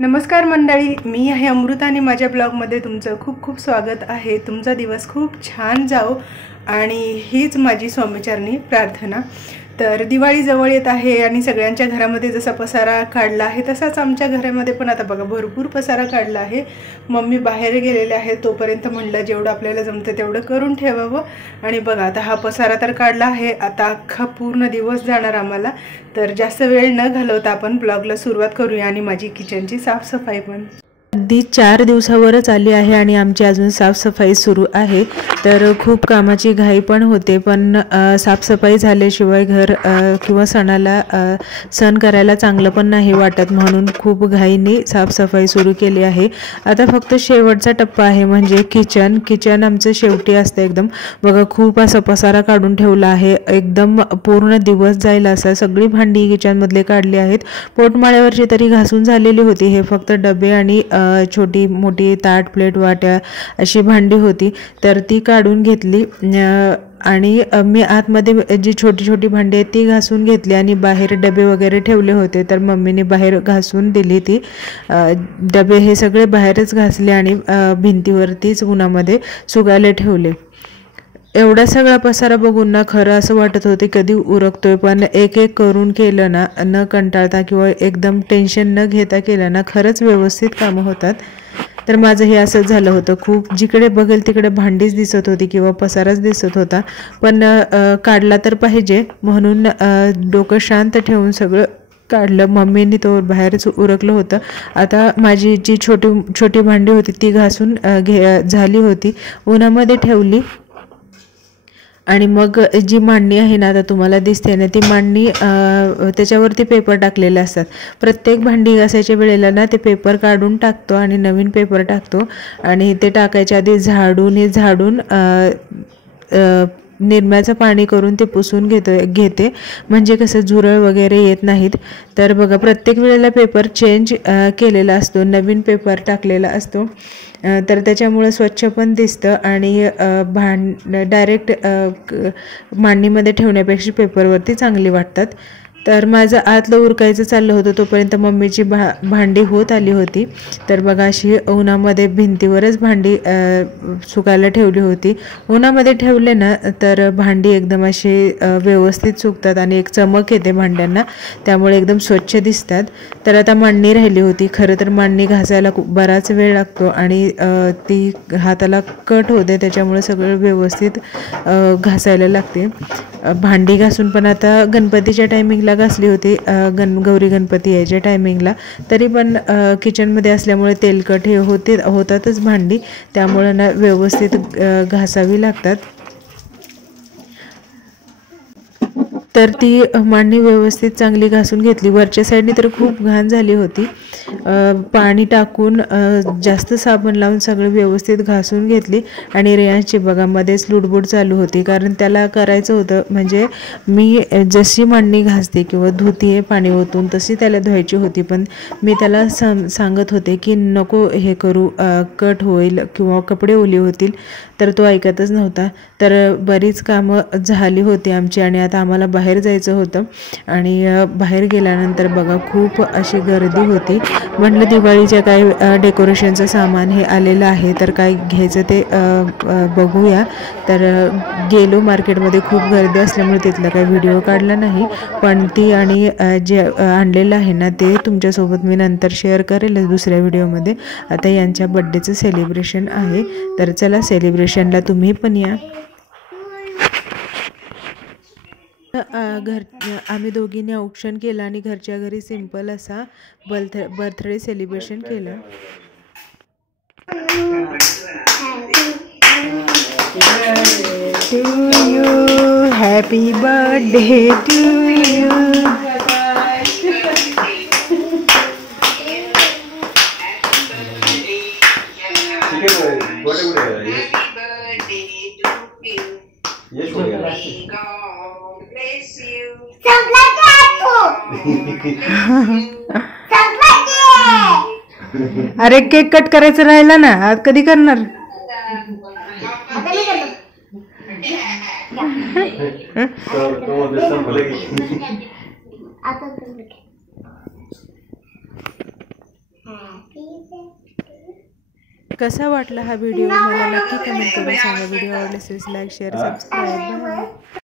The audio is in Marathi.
नमस्कार मंडळी, मी आहे अमृता आणि माझ्या ब्लॉगमध्ये तुमचं खूप खूप स्वागत आहे। तुमचा दिवस खूप छान जाओ आणि हीच माझी स्वामीचरणी प्रार्थना। तर दिवाळी जवळ येत आहे आणि सगळ्यांच्या घरामध्ये जसा पसारा काढला आहे तसाच आमच्या घरामध्ये पण आता बघा भरपूर पसारा काढला आहे। मम्मी बाहेर गेलेले आहे, तोपर्यंत म्हणलं जेवढं आपल्याला जमतं तेवढं करून ठेवावं। आणि बघा आता हा पसारा तर काढला आहे, आता अख्खा पूर्ण दिवस जाणार आम्हाला। तर जास्त वेळ न घालवता आपण ब्लॉगला सुरुवात करूया आणि माझी किचनची साफसफाई पण अगदी 4 दिवसावरच आली आहे आणि आमची अजून साफसफाई सुरू आहे। तर खूप कामाची घाई पण होते, पण साफसफाई झाल्याशिवाय घर किंवा सण करायला चांगलं पण नाही वाटत, म्हणून खूप घाईने साफसफाई सुरू केली आहे। आता फक्त शेवटचा टप्पा आहे म्हणजे किचन आमचं शेवटी असतं एकदम। बघा खूप असा पसारा काढून ठेवला आहे, एकदम पूर्ण दिवस जाईल असं सगळी भांडी किचनमधले काढली आहेत। पोटमाळ्यावरची तरी घासून झालेली होती, हे फक्त डबे आणि छोटी मोठी ताट प्लेट वाट्या अशी भांडी होती, तर ती काढून घेतली। आणि मी आतमध्ये जी छोटी छोटी भांडी आहेत ती घासून घेतली आणि बाहेर डबे वगैरे ठेवले होते तर मम्मीने बाहेर घासून दिली ती डबे हे सगळे बाहेरच घासले आणि भिंतीवरतीच उन्हामध्ये सुकायला ठेवले। एवढा सगळा पसारा बघून ना खरं असं वाटत होते कधी उरकतोय, पण एक एक करून केलं ना, न कंटाळता किंवा एकदम टेन्शन न घेता केलं ना खरंच व्यवस्थित कामं होतात। तर माझं हे असंच झालं होतं, खूप जिकडे बघेल तिकडे भांडीच दिसत होती किंवा पसाराच दिसत होता, पण काढला तर पाहिजे म्हणून डोकं शांत ठेवून सगळं काढलं। मम्मीने तो बाहेरच उरकलं होतं। आता माझी जी छोटी भांडी होती ती घासून झाली होती, उन्हामध्ये ठेवली आणि मग जी मांडणी आहे ना, आता तुम्हाला दिसते ना ती मांडणी, त्याच्यावरती पेपर टाकलेले असतात। प्रत्येक भांडी घासायच्या वेळेला ना ते पेपर काढून टाकतो आणि नवीन पेपर टाकतो आणि ते टाकायच्या आधी झाडून निरम्याचं पाणी करून ते पुसून घेते म्हणजे कसं झुरळ वगैरे येत नाहीत। तर बघा प्रत्येक वेळेला पेपर चेंज केलेला असतो, नवीन पेपर टाकलेला असतो, तर त्याच्यामुळे स्वच्छ पण दिसतं आणि डायरेक्ट मांडणीमध्ये ठेवण्यापेक्षा पेपरवरती चांगली वाटतात। तर माझं आतलं उरकायचं चाललं होतं तोपर्यंत मम्मीची भांडी होत आली होती। तर बघा अशी उन्हामध्ये भिंतीवरच भांडी सुकायला ठेवली होती। उन्हामध्ये ठेवले ना तर भांडी एकदम अशी व्यवस्थित सुकतात आणि एक चमक येते भांड्यांना, त्यामुळे एकदम स्वच्छ दिसतात। तर आता मांडणी राहिली होती, खरं तर मांडणी घासायला बराच वेळ लागतो आणि ती हाताला कट होते, त्याच्यामुळे सगळं व्यवस्थित घासायला लागते। भांडी घासून पण आता गणपतीच्या टायमिंगला घासली होती, गौरी गणपती यायच्या टायमिंगला, तरी पण किचनमध्ये असल्यामुळे तेलकट हे होतातच भांडी, त्यामुळे ना व्यवस्थित घासावी लागतात। तर ती मांडणी व्यवस्थित चांगली घासून घेतली। वरच्या साईडने तर खूप घाण झाली होती, पाणी टाकून जास्त साबण लावून सगळं व्यवस्थित घासून घेतली। आणि रेयांची बघा मध्येच लुडबुड चालू होती, कारण त्याला करायचं होतं म्हणजे मी जशी मांडणी घासते किंवा धुते पाणी ओतून तशी त्याला धुवायची होती, पण मी त्याला सांगत होते की नको हे करू, कट होईल किंवा कपडे ओले होतील, तर तो ऐकतच नव्हता। तर बरीच कामं झाली होती आमची आणि आता आम्हाला बाहेर जायचं होतं आणि बाहेर गेल्यानंतर बघा खूप अशी गर्दी होती। म्हटलं दिवाळीच्या काय डेकोरेशनचं सामान हे आलेलं आहे तर काय घ्यायचं ते बघूया। तर गेलो मार्केटमध्ये, खूप गर्दी असल्यामुळे तिथला काही व्हिडिओ काढला नाही, पण ती आणि जे आणलेलं आहे ना ते तुमच्यासोबत मी नंतर शेअर करेल दुसऱ्या व्हिडिओमध्ये। आता यांच्या बड्डेचं सेलिब्रेशन आहे, तर चला सेलिब्रेशनला तुम्ही पण या। आम्ही दोघींनी औक्षण केलं आणि घरच्या घरी सिंपल असा बर्थडे सेलिब्रेशन केलं। Happy birthday to you. अरे केक कट करायचं राहिला ना, आज कधी करणार? कसा वाटला हा व्हिडिओ मला नक्की कमेंट करून सांगा. व्हिडिओ आवडला असेल लाईक शेअर सबस्क्राईब.